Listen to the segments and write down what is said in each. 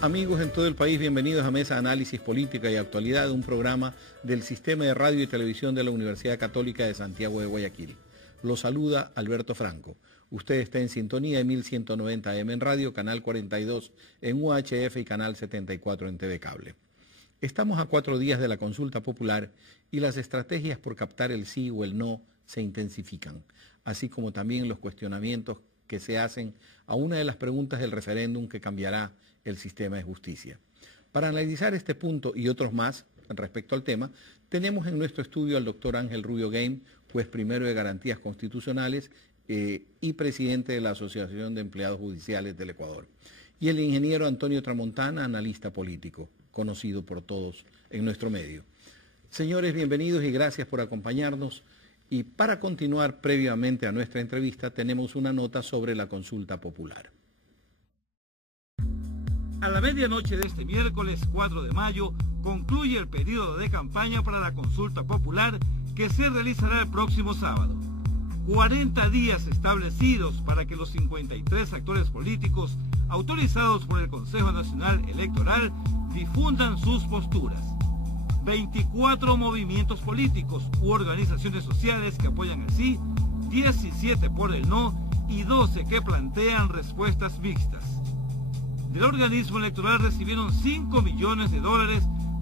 Amigos en todo el país, bienvenidos a Mesa de Análisis Política y Actualidad, un programa del Sistema de Radio y Televisión de la Universidad Católica de Santiago de Guayaquil. Los saluda Alberto Franco. Usted está en sintonía de 1190 AM en radio, canal 42 en UHF y canal 74 en TV Cable. Estamos a 4 días de la consulta popular y las estrategias por captar el sí o el no se intensifican, así como también los cuestionamientos que se hacen a una de las preguntas del referéndum que cambiará el sistema de justicia. Para analizar este punto y otros más respecto al tema, tenemos en nuestro estudio al doctor Ángel Rubio Game, juez primero de Garantías Constitucionales y presidente de la Asociación de Empleados Judiciales del Ecuador, y el ingeniero Antonio Tramontana, analista político, conocido por todos en nuestro medio. Señores, bienvenidos y gracias por acompañarnos. Y para continuar previamente a nuestra entrevista, tenemos una nota sobre la consulta popular. A la medianoche de este miércoles 4 de mayo concluye el periodo de campaña para la consulta popular que se realizará el próximo sábado. 40 días establecidos para que los 53 actores políticos autorizados por el Consejo Nacional Electoral difundan sus posturas. 24 movimientos políticos u organizaciones sociales que apoyan el sí, 17 por el no y 12 que plantean respuestas mixtas. Del organismo electoral recibieron $5 millones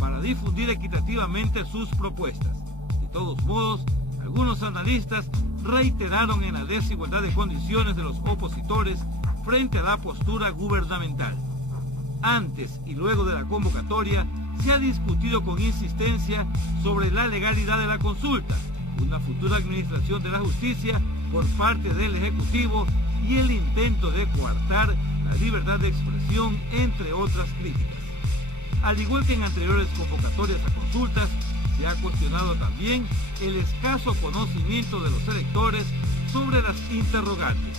para difundir equitativamente sus propuestas. De todos modos, algunos analistas reiteraron en la desigualdad de condiciones de los opositores frente a la postura gubernamental. Antes y luego de la convocatoria, se ha discutido con insistencia sobre la legalidad de la consulta, una futura administración de la justicia por parte del Ejecutivo y el intento de coartar la libertad de expresión, entre otras críticas. Al igual que en anteriores convocatorias a consultas, se ha cuestionado también el escaso conocimiento de los electores sobre las interrogantes,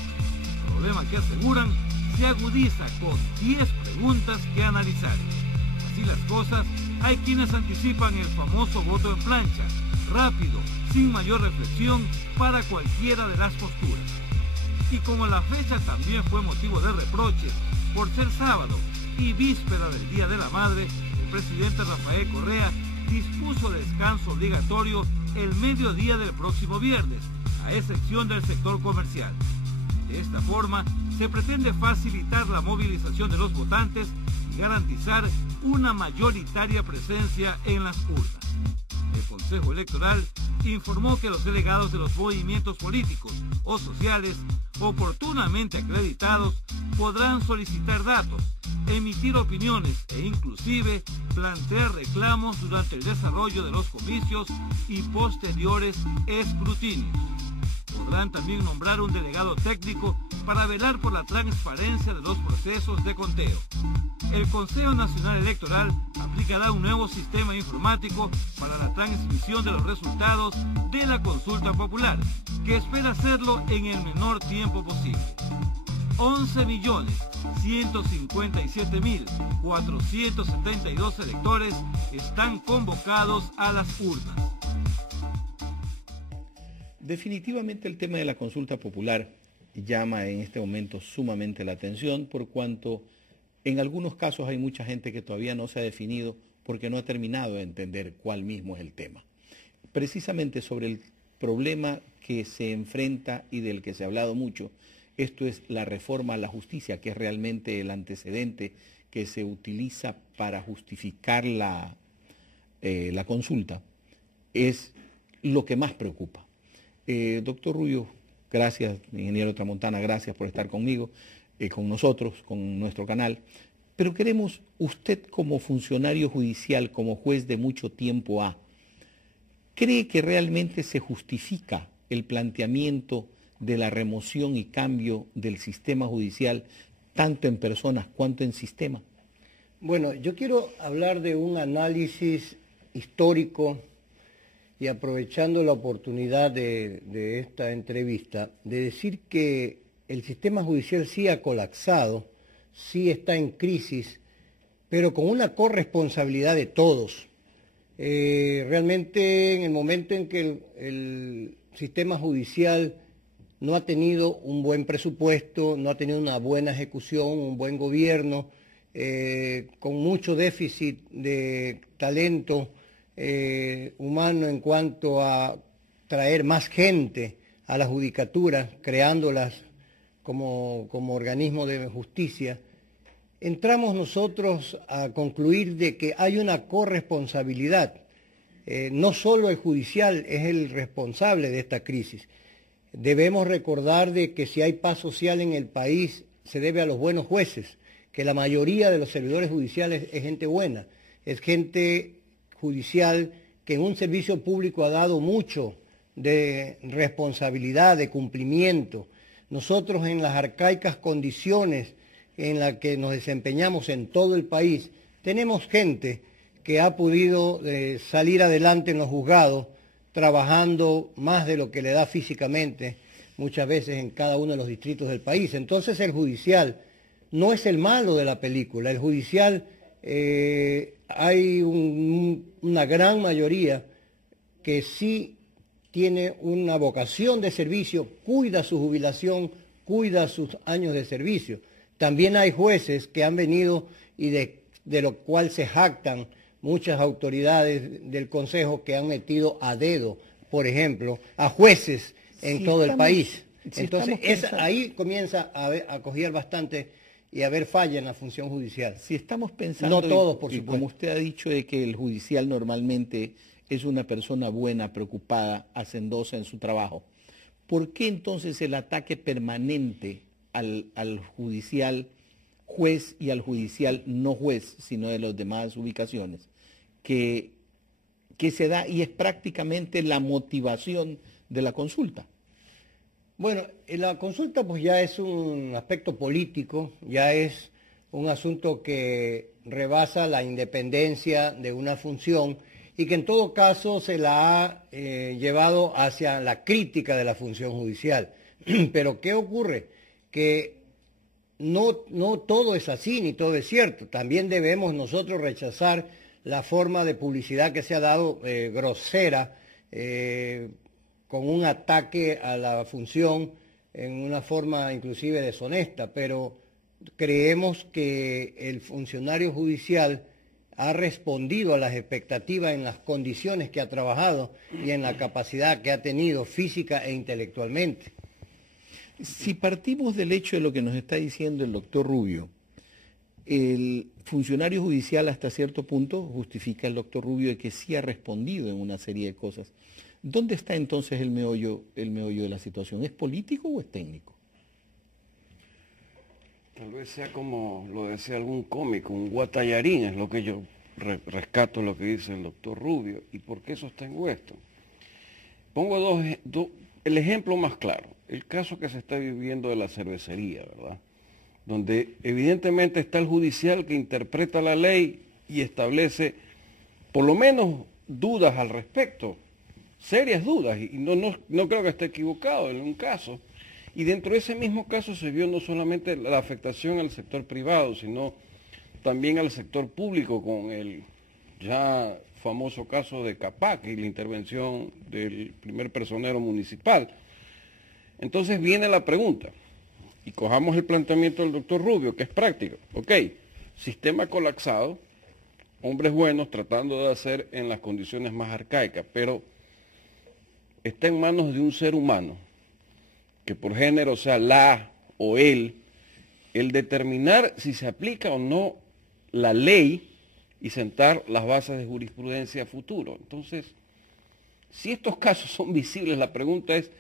problema que aseguran se agudiza con 10 preguntas que analizar. Así las cosas, hay quienes anticipan el famoso voto en plancha, rápido, sin mayor reflexión para cualquiera de las posturas. Y como la fecha también fue motivo de reproche por ser sábado y víspera del Día de la Madre, el presidente Rafael Correa dispuso descanso obligatorio el mediodía del próximo viernes, a excepción del sector comercial. De esta forma, se pretende facilitar la movilización de los votantes y garantizar una mayoritaria presencia en las urnas. El Consejo Electoral informó que los delegados de los movimientos políticos o sociales oportunamente acreditados podrán solicitar datos, emitir opiniones e inclusive plantear reclamos durante el desarrollo de los comicios y posteriores escrutinios. Podrán también nombrar un delegado técnico para velar por la transparencia de los procesos de conteo. El Consejo Nacional Electoral aplicará un nuevo sistema informático para la transmisión de los resultados de la consulta popular, que espera hacerlo en el menor tiempo posible. 11.157.472 electores están convocados a las urnas. Definitivamente el tema de la consulta popular llama en este momento sumamente la atención, por cuanto en algunos casos hay mucha gente que todavía no se ha definido porque no ha terminado de entender cuál mismo es el tema. Precisamente sobre el problema que se enfrenta y del que se ha hablado mucho, esto es la reforma a la justicia, que es realmente el antecedente que se utiliza para justificar la consulta, es lo que más preocupa. Doctor Rubio, gracias, ingeniero Tramontana, gracias por estar conmigo, con nosotros, con nuestro canal. Pero queremos, usted como funcionario judicial, como juez de mucho tiempo ¿cree que realmente se justifica el planteamiento de la remoción y cambio del sistema judicial, tanto en personas cuanto en sistema? Bueno, yo quiero hablar de un análisis histórico y aprovechando la oportunidad de esta entrevista, de decir que el sistema judicial sí ha colapsado, sí está en crisis, pero con una corresponsabilidad de todos. Realmente en el momento en que el sistema judicial no ha tenido un buen presupuesto, no ha tenido una buena ejecución, un buen gobierno, con mucho déficit de talento humano en cuanto a traer más gente a la judicatura, creándolas como organismo de justicia, entramos nosotros a concluir de que hay una corresponsabilidad. No solo el judicial es el responsable de esta crisis. Debemos recordar de que si hay paz social en el país se debe a los buenos jueces, que la mayoría de los servidores judiciales es gente buena, es gente judicial que en un servicio público ha dado mucho de responsabilidad, de cumplimiento. Nosotros en las arcaicas condiciones en las que nos desempeñamos en todo el país, tenemos gente que ha podido salir adelante en los juzgados, trabajando más de lo que le da físicamente, muchas veces en cada uno de los distritos del país. Entonces el judicial no es el malo de la película, el judicial hay una gran mayoría que sí tiene una vocación de servicio, cuida su jubilación, cuida sus años de servicio. También hay jueces que han venido y de lo cual se jactan muchas autoridades del Consejo que han metido a dedo, por ejemplo, a jueces en todo el país. Entonces ahí comienza a coger bastante y a haber falla en la función judicial. Si estamos pensando, no todos, por supuesto, como usted ha dicho, de que el judicial normalmente es una persona buena, preocupada, hacendosa en su trabajo, ¿por qué entonces el ataque permanente al judicial juez y al judicial no juez, sino de las demás ubicaciones, que se da y es prácticamente la motivación de la consulta? Bueno, la consulta pues ya es un aspecto político, ya es un asunto que rebasa la independencia de una función y que en todo caso se la ha llevado hacia la crítica de la función judicial. Pero ¿qué ocurre? Que no todo es así, ni todo es cierto. También debemos nosotros rechazar la forma de publicidad que se ha dado grosera, con un ataque a la función en una forma inclusive deshonesta, pero creemos que el funcionario judicial ha respondido a las expectativas en las condiciones que ha trabajado y en la capacidad que ha tenido física e intelectualmente. Si partimos del hecho de lo que nos está diciendo el doctor Rubio, el funcionario judicial hasta cierto punto justifica el doctor Rubio de que sí ha respondido en una serie de cosas. ¿Dónde está entonces el meollo de la situación? ¿Es político o es técnico? Tal vez sea como lo decía algún cómico, un guatallarín, es lo que yo rescato lo que dice el doctor Rubio. ¿Y por qué sostengo esto? Pongo el ejemplo más claro, el caso que se está viviendo de la cervecería, ¿verdad? Donde evidentemente está el judicial que interpreta la ley y establece por lo menos dudas al respecto, serias dudas, y no creo que esté equivocado en un caso. Y dentro de ese mismo caso se vio no solamente la afectación al sector privado, sino también al sector público con el ya famoso caso de Capac y la intervención del primer personero municipal. Entonces viene la pregunta, y cojamos el planteamiento del doctor Rubio, que es práctico. Ok, sistema colapsado, hombres buenos tratando de hacer en las condiciones más arcaicas, pero está en manos de un ser humano, que por género sea la o él, el determinar si se aplica o no la ley y sentar las bases de jurisprudencia a futuro. Entonces, si estos casos son visibles, la pregunta es,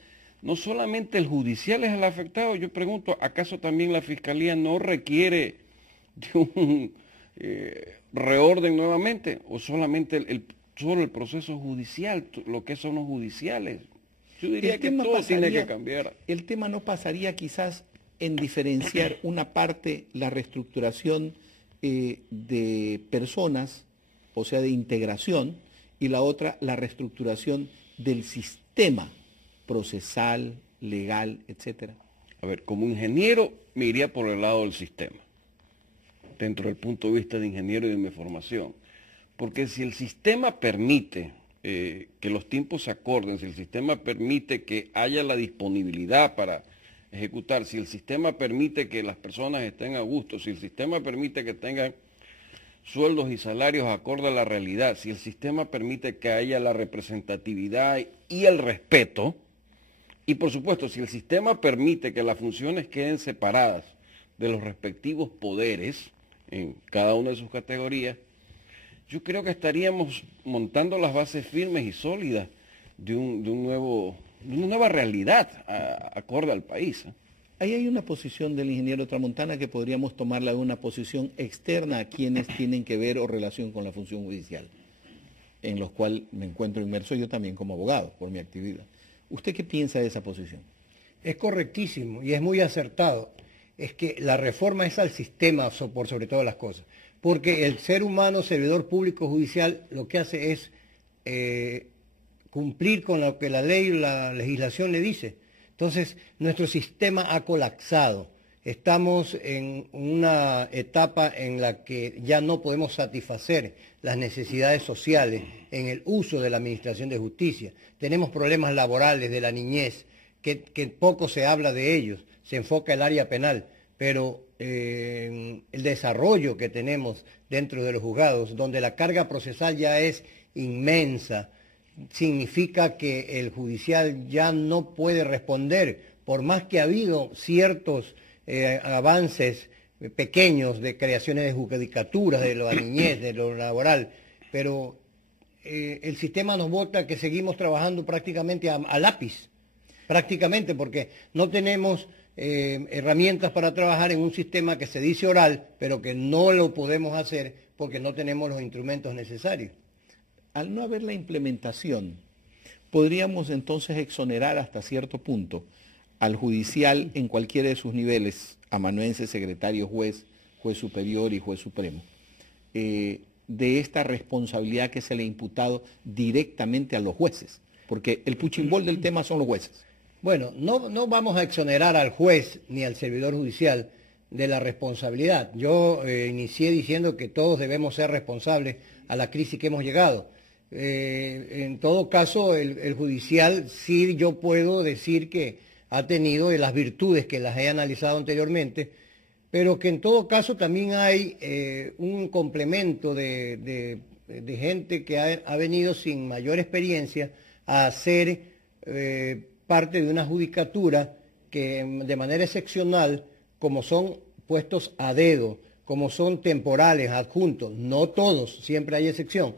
no solamente el judicial es el afectado, yo pregunto, ¿acaso también la Fiscalía no requiere de un reorden nuevamente? ¿O solamente solo el proceso judicial, lo que son los judiciales? Yo diría que todo tiene que cambiar. El tema no pasaría quizás en diferenciar una parte, la reestructuración de personas, o sea, de integración, y la otra, la reestructuración del sistema procesal, legal, etcétera. A ver, como ingeniero me iría por el lado del sistema, dentro del punto de vista de ingeniero y de mi formación. Porque si el sistema permite que los tiempos se acorden, si el sistema permite que haya la disponibilidad para ejecutar, si el sistema permite que las personas estén a gusto, si el sistema permite que tengan sueldos y salarios acorde a la realidad, si el sistema permite que haya la representatividad y el respeto, y por supuesto, si el sistema permite que las funciones queden separadas de los respectivos poderes en cada una de sus categorías, yo creo que estaríamos montando las bases firmes y sólidas de una nueva realidad acorde al país. Ahí hay una posición del ingeniero Tramontana que podríamos tomarla de una posición externa a quienes tienen que ver o relación con la función judicial, en los cuales me encuentro inmerso yo también como abogado por mi actividad. ¿Usted qué piensa de esa posición? Es correctísimo y es muy acertado. Es que la reforma es al sistema por sobre todas las cosas, porque el ser humano, servidor público judicial, lo que hace es cumplir con lo que la ley y la legislación le dice. Entonces, nuestro sistema ha colapsado. Estamos en una etapa en la que ya no podemos satisfacer las necesidades sociales en el uso de la administración de justicia. Tenemos problemas laborales de la niñez, que poco se habla de ellos, se enfoca el área penal, pero el desarrollo que tenemos dentro de los juzgados, donde la carga procesal ya es inmensa, significa que el judicial ya no puede responder, por más que ha habido ciertos avances pequeños de creaciones de judicaturas, de la niñez, de lo laboral, pero el sistema nos bota que seguimos trabajando prácticamente a lápiz, prácticamente porque no tenemos herramientas para trabajar en un sistema que se dice oral, pero que no lo podemos hacer porque no tenemos los instrumentos necesarios. Al no haber la implementación, podríamos entonces exonerar hasta cierto punto al judicial en cualquiera de sus niveles, amanuense, secretario, juez, juez superior y juez supremo, de esta responsabilidad que se le ha imputado directamente a los jueces, porque el puchimbol del tema son los jueces. Bueno, no vamos a exonerar al juez ni al servidor judicial de la responsabilidad. Yo inicié diciendo que todos debemos ser responsables a la crisis que hemos llegado. En todo caso, el judicial sí yo puedo decir que ha tenido las virtudes que las he analizado anteriormente, pero que en todo caso también hay un complemento de gente que ha venido sin mayor experiencia a ser parte de una judicatura que de manera excepcional, como son puestos a dedo, como son temporales, adjuntos, no todos, siempre hay excepción,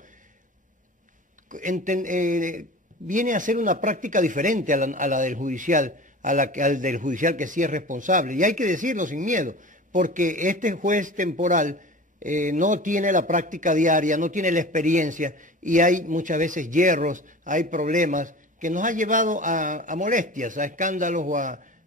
viene a ser una práctica diferente a la del judicial, al del judicial que sí es responsable. Y hay que decirlo sin miedo, porque este juez temporal no tiene la práctica diaria, no tiene la experiencia, y hay muchas veces hierros, hay problemas que nos ha llevado a molestias, a escándalos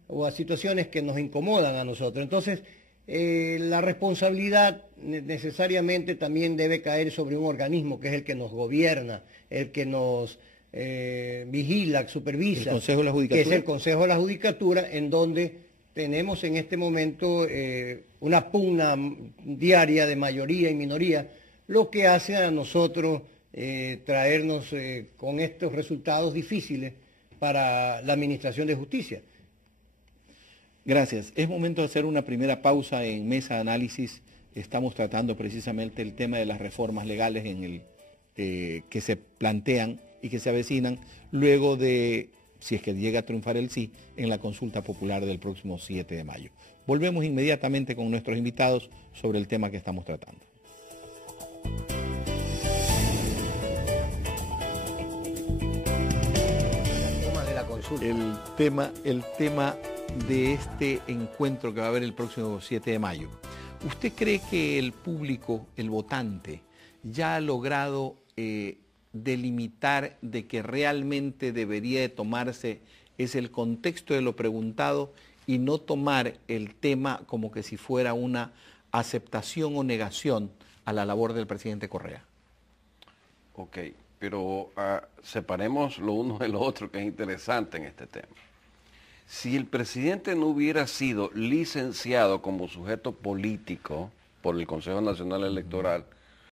o a situaciones que nos incomodan a nosotros. Entonces, la responsabilidad necesariamente también debe caer sobre un organismo que es el que nos gobierna, el que nos vigila, supervisa, ¿El Consejo de la Judicatura? Que es el Consejo de la Judicatura, en donde tenemos en este momento una pugna diaria de mayoría y minoría, lo que hace a nosotros traernos con estos resultados difíciles para la administración de justicia. Gracias. Es momento de hacer una primera pausa en Mesa de Análisis. Estamos tratando precisamente el tema de las reformas legales que se plantean y que se avecinan luego de, si es que llega a triunfar el sí, en la consulta popular del próximo 7 de mayo. Volvemos inmediatamente con nuestros invitados sobre el tema que estamos tratando. El tema de este encuentro que va a haber el próximo 7 de mayo. ¿Usted cree que el público, el votante, ya ha logrado delimitar de que realmente debería de tomarse es el contexto de lo preguntado y no tomar el tema como que si fuera una aceptación o negación a la labor del presidente Correa? Ok, pero separemos lo uno de lo otro, que es interesante en este tema. Si el presidente no hubiera sido licenciado como sujeto político por el Consejo Nacional Electoral,